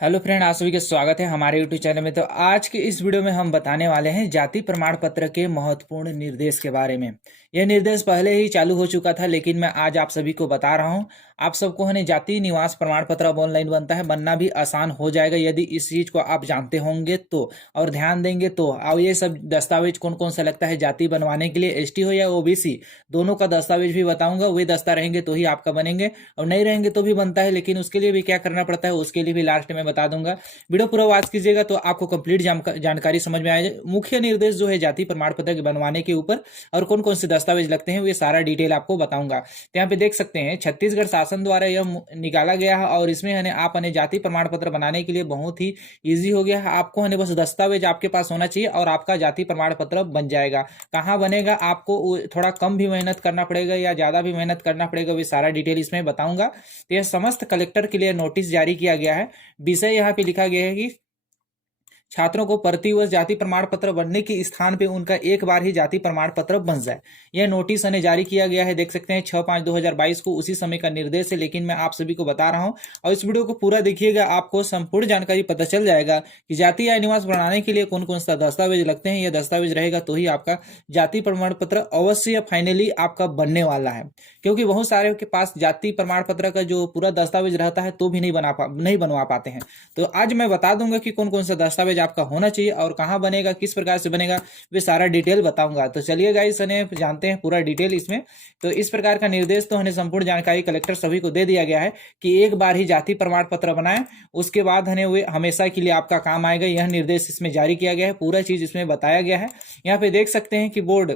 Hello friend, आप सभी का स्वागत है हमारे यूट्यूब चैनल में। तो आज के इस वीडियो में हम बताने वाले हैं जाति प्रमाण पत्र के महत्वपूर्ण निर्देश के बारे में। यह निर्देश पहले ही चालू हो चुका था, लेकिन मैं आज आप सभी को बता रहा हूं। आप सबको है जाति निवास प्रमाण पत्र अब ऑनलाइन बनता है, बनना भी आसान हो जाएगा यदि इस चीज को आप जानते होंगे तो और ध्यान देंगे तो। अब ये सब दस्तावेज कौन कौन सा लगता है जाति बनवाने के लिए, एसटी हो या ओबीसी, दोनों का दस्तावेज भी बताऊंगा। वे दस्ता रहेंगे तो ही आपका बनेंगे और नहीं रहेंगे तो भी बनता है, लेकिन उसके लिए भी क्या करना पड़ता है उसके लिए भी लास्ट में बता दूंगा। वीडियो पूरा वॉच कीजिएगा तो आपको कंप्लीट जानकारी समझ में आएगी। मुख्य निर्देश जो है जाति प्रमाण पत्र बनवाने के ऊपर और कौन कौन से दस्तावेज लगते हैं, ये सारा डिटेल आपको बताऊंगा। तो यहाँ पे देख सकते हैं छत्तीसगढ़ शासन द्वारा यह निकाला गया है और इसमें है आप जाति प्रमाण पत्र बनाने के लिए बहुत ही ईजी हो गया है। आपको है बस दस्तावेज आपके पास होना चाहिए और आपका जाति प्रमाण पत्र बन जाएगा। कहाँ बनेगा, आपको थोड़ा कम भी मेहनत करना पड़ेगा या ज्यादा भी मेहनत करना पड़ेगा, वो सारा डिटेल इसमें बताऊंगा। तो यह समस्त कलेक्टर के लिए नोटिस जारी किया गया है। विषय यहाँ पे लिखा गया है कि छात्रों को प्रतिवर्ष जाति प्रमाण पत्र बनने के स्थान पे उनका एक बार ही जाति प्रमाण पत्र बन जाए। यह नोटिस हमें जारी किया गया है, देख सकते हैं 6/5/2022 को। उसी समय का निर्देश है, लेकिन मैं आप सभी को बता रहा हूं और इस वीडियो को पूरा देखिएगा, आपको संपूर्ण जानकारी पता चल जाएगा कि जाति या निवास बनाने के लिए कौन कौन सा दस्तावेज लगते हैं। यह दस्तावेज रहेगा तो ही आपका जाति प्रमाण पत्र अवश्य या फाइनली आपका बनने वाला है, क्योंकि बहुत सारे के पास जाति प्रमाण पत्र का जो पूरा दस्तावेज रहता है तो भी नहीं बनवा पाते हैं। तो आज मैं बता दूंगा कि कौन कौन सा दस्तावेज आपका होना चाहिए और कहां बनेगा, किस प्रकार से बनेगा, वे सारा डिटेल बताऊंगा। तो चलिए गाइस जानते हैं पूरा डिटेल इसमें। तो इस प्रकार का निर्देश तो हमें संपूर्ण जानकारी कलेक्टर सभी को दे दिया गया है कि एक बार ही जाति प्रमाण पत्र बनाएं, उसके बाद वे हमेशा के लिए आपका काम आएगा। यह निर्देश इसमें जारी किया गया है, पूरा चीज इसमें बताया गया है। यहाँ पे देख सकते हैं कि बोर्ड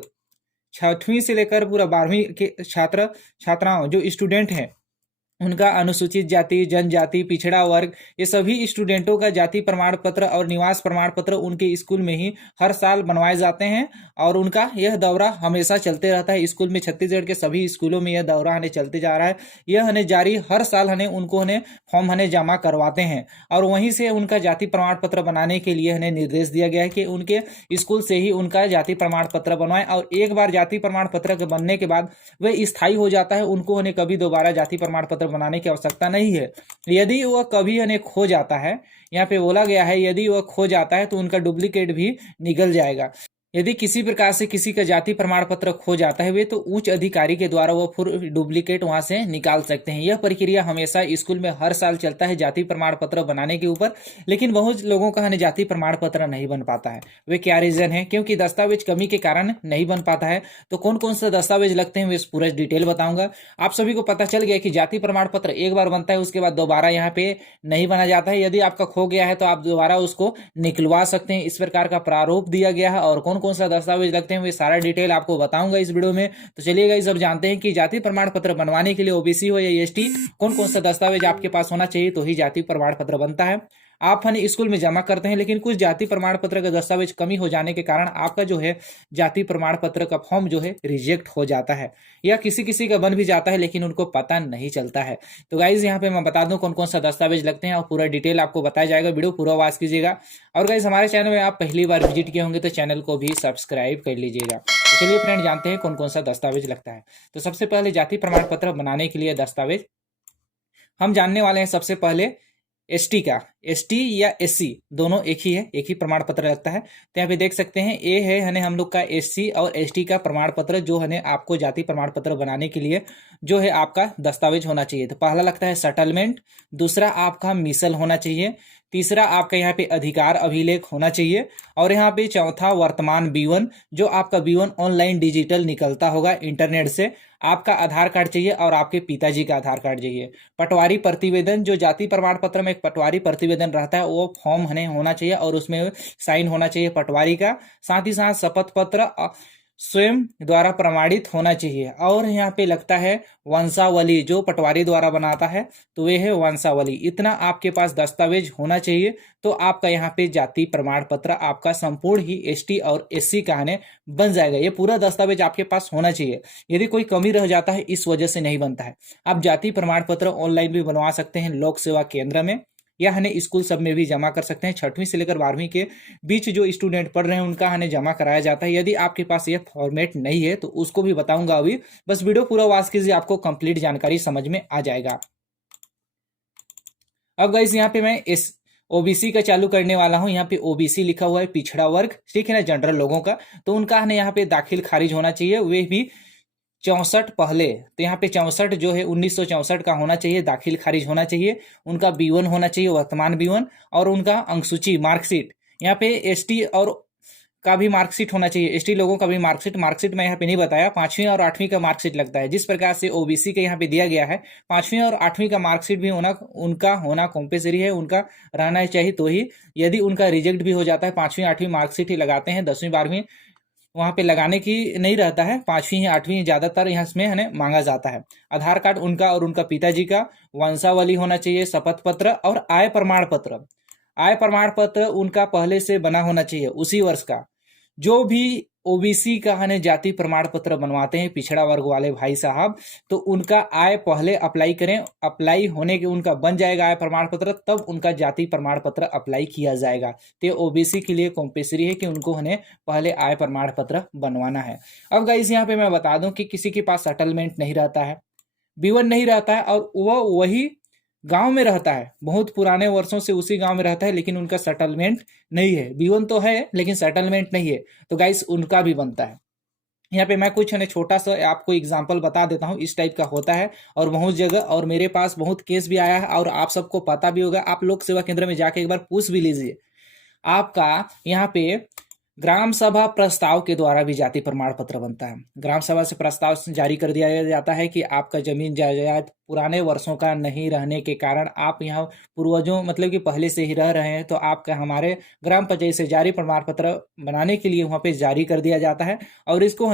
6वीं से लेकर पूरा 12वीं के छात्राओं जो स्टूडेंट हैं उनका अनुसूचित जाति, जनजाति, पिछड़ा वर्ग, ये सभी स्टूडेंटों का जाति प्रमाण पत्र और निवास प्रमाण पत्र उनके स्कूल में ही हर साल बनवाए जाते हैं और उनका यह दौरा हमेशा चलते रहता है। स्कूल में छत्तीसगढ़ के सभी स्कूलों में यह दौरा चलते जा रहा है। यह जारी हर साल उनको फॉर्म जमा करवाते हैं और वहीं से उनका जाति प्रमाण पत्र बनाने के लिए निर्देश दिया गया है कि उनके स्कूल से ही उनका जाति प्रमाण पत्र बनवाएं। और एक बार जाति प्रमाण पत्र के बनने के बाद वह स्थायी हो जाता है, उनको कभी दोबारा जाति प्रमाण पत्र बनाने की आवश्यकता नहीं है। यदि वह कभी खो जाता है, यहाँ पे बोला गया है यदि वह खो जाता है तो उनका डुप्लीकेट भी निकल जाएगा। यदि किसी प्रकार से किसी का जाति प्रमाण पत्र खो जाता है वे तो उच्च अधिकारी के द्वारा वो फिर डुप्लीकेट वहां से निकाल सकते हैं। यह प्रक्रिया हमेशा स्कूल में हर साल चलता है जाति प्रमाण पत्र बनाने के ऊपर, लेकिन बहुत लोगों का जाति प्रमाण पत्र नहीं बन पाता है। वे क्या रीजन है, क्योंकि दस्तावेज कमी के कारण नहीं बन पाता है। तो कौन कौन सा दस्तावेज लगते हैं वे पूरा डिटेल बताऊंगा। आप सभी को पता चल गया कि जाति प्रमाण पत्र एक बार बनता है, उसके बाद दोबारा यहाँ पे नहीं बना जाता है। यदि आपका खो गया है तो आप दोबारा उसको निकलवा सकते हैं। इस प्रकार का प्रारूप दिया गया है और कौन कौन सा दस्तावेज लगते हैं वे सारा डिटेल आपको बताऊंगा इस वीडियो में। तो चलिएगा इस अब जानते हैं कि जाति प्रमाण पत्र बनवाने के लिए ओबीसी हो या एसटी कौन कौन सा दस्तावेज आपके पास होना चाहिए तो ही जाति प्रमाण पत्र बनता है। आप स्कूल में जमा करते हैं, लेकिन कुछ जाति प्रमाण पत्र का दस्तावेज कमी हो जाने के कारण आपका जो है जाति प्रमाण पत्र का फॉर्म जो है रिजेक्ट हो जाता है या किसी किसी का बन भी जाता है लेकिन उनको पता नहीं चलता है। तो गाइज यहाँ पे मैं बता दूं कौन कौन सा दस्तावेज लगते हैं और पूरा डिटेल आपको बताया जाएगा। वीडियो पूरा वॉच कीजिएगा और गाइज हमारे चैनल में आप पहली बार विजिट किए होंगे तो चैनल को भी सब्सक्राइब कर लीजिएगा। तो चलिए फ्रेंड जानते हैं कौन कौन सा दस्तावेज लगता है। तो सबसे पहले जाति प्रमाण पत्र बनाने के लिए दस्तावेज हम जानने वाले हैं। सबसे पहले एसटी का, एसटी या एससी दोनों एक ही है, एक ही प्रमाण पत्र लगता है। तो यहाँ पे देख सकते हैं ए है हम लोग का एससी और एसटी का प्रमाण पत्र जो आपको जाति प्रमाण पत्र बनाने के लिए जो है आपका दस्तावेज होना चाहिए। तो पहला लगता है सेटलमेंट, दूसरा आपका मिसल होना चाहिए, तीसरा आपका यहाँ पे अधिकार अभिलेख होना चाहिए और यहाँ पे चौथा वर्तमान B1 जो आपका B1 ऑनलाइन डिजिटल निकलता होगा इंटरनेट से। आपका आधार कार्ड चाहिए और आपके पिताजी का आधार कार्ड चाहिए। पटवारी प्रतिवेदन, जो जाति प्रमाण पत्र में एक पटवारी प्रतिवेदन रहता है वो फॉर्म होना चाहिए और उसमें साइन होना चाहिए पटवारी का। साथ ही साथ शपथ पत्र स्वयं द्वारा प्रमाणित होना चाहिए। और यहाँ पे लगता है वंशावली, जो पटवारी द्वारा बनाता है तो वे है वंशावली। इतना आपके पास दस्तावेज होना चाहिए तो आपका यहाँ पे जाति प्रमाण पत्र आपका संपूर्ण ही एसटी और एससी का बन जाएगा। ये पूरा दस्तावेज आपके पास होना चाहिए। यदि कोई कमी रह जाता है इस वजह से नहीं बनता है। आप जाति प्रमाण पत्र ऑनलाइन भी बनवा सकते हैं लोक सेवा केंद्र में या स्कूल सब में भी जमा कर सकते हैं। 6वीं से लेकर 12वीं के बीच जो स्टूडेंट पढ़ रहे हैं उनका जमा कराया जाता है। यदि आपके पास यह फॉर्मेट नहीं है तो उसको भी बताऊंगा अभी, बस वीडियो पूरा वॉच कीजिए, आपको कंप्लीट जानकारी समझ में आ जाएगा। अब गाइस यहाँ पे मैं ओबीसी का चालू करने वाला हूं। यहाँ पे ओबीसी लिखा हुआ है, पिछड़ा वर्ग, ठीक है ना, जनरल लोगों का। तो उनका है यहाँ पे दाखिल खारिज होना चाहिए, वे भी 64 पहले। तो यहाँ पे 64 जो है 1964 का होना चाहिए, दाखिल खारिज होना चाहिए। उनका B1 होना चाहिए, वर्तमान B1, और उनका अंकसूची मार्कशीट। यहाँ पे एसटी और का भी मार्कशीट होना चाहिए, एसटी लोगों का भी मार्कशीट मैं यहाँ पे नहीं बताया, 5वीं और 8वीं का मार्कशीट लगता है। जिस प्रकार से ओबीसी के यहाँ पे दिया गया है, 5वीं और 8वीं का मार्कशीट भी उनका होना कंपल्सरी है, उनका रहना चाहिए। तो ही यदि उनका रिजेक्ट भी हो जाता है, 5वीं 8वीं मार्कशीट ही लगाते हैं, 10वीं 12वीं वहां पे लगाने की नहीं रहता है, 5वीं 8वीं ज्यादातर यहाँ इसमें है मांगा जाता है। आधार कार्ड उनका और उनका पिताजी का, वंशावली होना चाहिए, शपथ पत्र और आय प्रमाण पत्र। आय प्रमाण पत्र उनका पहले से बना होना चाहिए, उसी वर्ष का। जो भी ओबीसी का है जाति प्रमाण पत्र बनवाते हैं, पिछड़ा वर्ग वाले भाई साहब, तो उनका आय पहले अप्लाई करें। अप्लाई होने के उनका बन जाएगा आय प्रमाण पत्र, तब उनका जाति प्रमाण पत्र अप्लाई किया जाएगा। तो ओबीसी के लिए कंपल्सरी है कि उनको पहले आय प्रमाण पत्र बनवाना है। अब गाइस यहाँ पे मैं बता दूं कि किसी के पास सेटलमेंट नहीं रहता है, B1 नहीं रहता है, और वह वही गांव में रहता है, बहुत पुराने वर्षों से उसी गांव में रहता है, लेकिन उनका सेटलमेंट नहीं है। B1 तो है लेकिन सेटलमेंट नहीं है, तो गाइस उनका भी बनता है। यहाँ पे मैं कुछ छोटा सा आपको एग्जांपल बता देता हूँ, इस टाइप का होता है और बहुत जगह, और मेरे पास बहुत केस भी आया है और आप सबको पता भी होगा। आप लोक सेवा केंद्र में जाके एक बार पूछ भी लीजिए, आपका यहाँ पे ग्राम सभा प्रस्ताव के द्वारा भी जाति प्रमाण पत्र बनता है। ग्राम सभा से प्रस्ताव जारी कर दिया जाता है कि आपका जमीन जायदाद पुराने वर्षों का नहीं रहने के कारण आप यहाँ पूर्वजों मतलब कि पहले से ही रह रहे हैं, तो आपका हमारे ग्राम पंचायत से जारी प्रमाण पत्र बनाने के लिए वहाँ पे जारी कर दिया जाता है, और इसको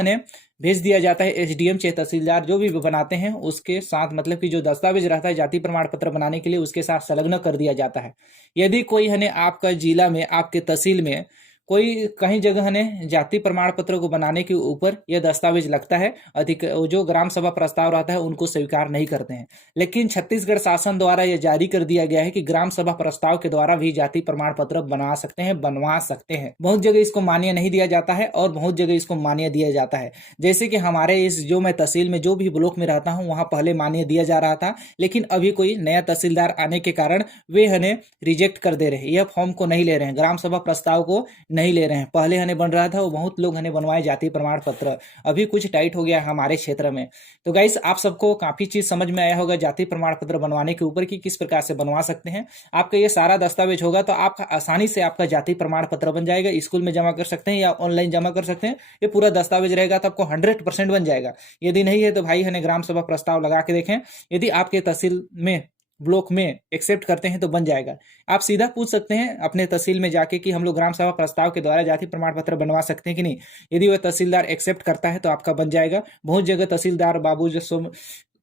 भेज दिया जाता है एसडीएम चाहे तहसीलदार जो भी बनाते हैं उसके साथ, मतलब कि जो दस्तावेज रहता है जाति प्रमाण पत्र बनाने के लिए उसके साथ संलग्न कर दिया जाता है। यदि कोई आपका जिला में, आपके तहसील में कोई कहीं जगह जाति प्रमाण पत्र को बनाने के ऊपर यह दस्तावेज लगता है, जो ग्राम सभा प्रस्ताव रहता है उनको स्वीकार नहीं करते हैं। लेकिन छत्तीसगढ़ शासन द्वारा यह जारी कर दिया गया है कि ग्राम सभा प्रस्ताव के द्वारा भी जाति प्रमाण पत्र बनवा सकते हैं। बहुत जगह इसको मान्य नहीं दिया जाता है और बहुत जगह इसको मान्य दिया जाता है। जैसे कि हमारे इस जो मैं तहसील में जो भी ब्लॉक में रहता हूँ वहां पहले मान्य दिया जा रहा था, लेकिन अभी कोई नया तहसीलदार आने के कारण वे रिजेक्ट कर दे रहे हैं, यह फॉर्म को नहीं ले रहे हैं, ग्राम सभा प्रस्ताव को नहीं ले रहे हैं। पहले बन रहा था, वो बहुत लोग बनवाए जाति प्रमाण पत्र, अभी कुछ टाइट हो गया हमारे क्षेत्र में। तो गाइस आप सबको काफी चीज समझ में आया होगा जाति प्रमाण पत्र बनवाने के ऊपर कि किस प्रकार से बनवा सकते हैं। आपका ये सारा दस्तावेज होगा तो आपका आसानी से आपका जाति प्रमाण पत्र बन जाएगा। स्कूल में जमा कर सकते हैं या ऑनलाइन जमा कर सकते हैं, ये पूरा दस्तावेज रहेगा तो आपको 100% बन जाएगा। यदि नहीं है तो भाई ग्राम सभा प्रस्ताव लगा के देखें, यदि आपके तहसील में ब्लॉक में एक्सेप्ट करते हैं तो बन जाएगा। आप सीधा पूछ सकते हैं अपने तहसील में जाके कि हम लोग ग्राम सभा प्रस्ताव के द्वारा जाति प्रमाण पत्र बनवा सकते हैं कि नहीं। यदि वह तहसीलदार एक्सेप्ट करता है तो आपका बन जाएगा। बहुत जगह तहसीलदार बाबू जो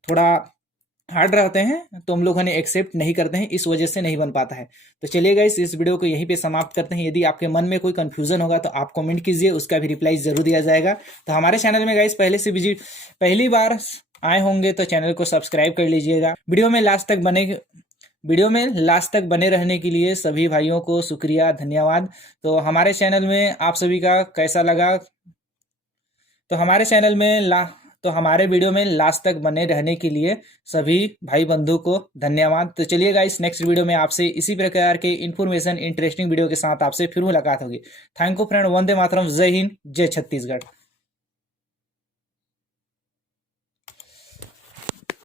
थोड़ा हार्ड रहते हैं तो हम लोग एक्सेप्ट नहीं करते हैं, इस वजह से नहीं बन पाता है। तो चलिए गाइस इस वीडियो को यहीं पे समाप्त करते हैं। यदि आपके मन में कोई कंफ्यूजन होगा तो आप कमेंट कीजिए, उसका भी रिप्लाई जरूर दिया जाएगा। तो हमारे चैनल में गाइस पहली बार आए होंगे तो चैनल को सब्सक्राइब कर लीजिएगा। वीडियो में लास्ट तक बने रहने के लिए सभी भाइयों को शुक्रिया, धन्यवाद। तो हमारे चैनल में आप सभी का कैसा लगा, तो हमारे वीडियो में लास्ट तक बने रहने के लिए सभी भाई बंधु को धन्यवाद। तो चलिए गाइस नेक्स्ट वीडियो में आपसे इसी प्रकार के इंफॉर्मेशन इंटरेस्टिंग वीडियो के साथ आपसे फिर मुलाकात होगी। Thank you friend, Vande Mataram, जय हिंद, जय छत्तीसगढ़।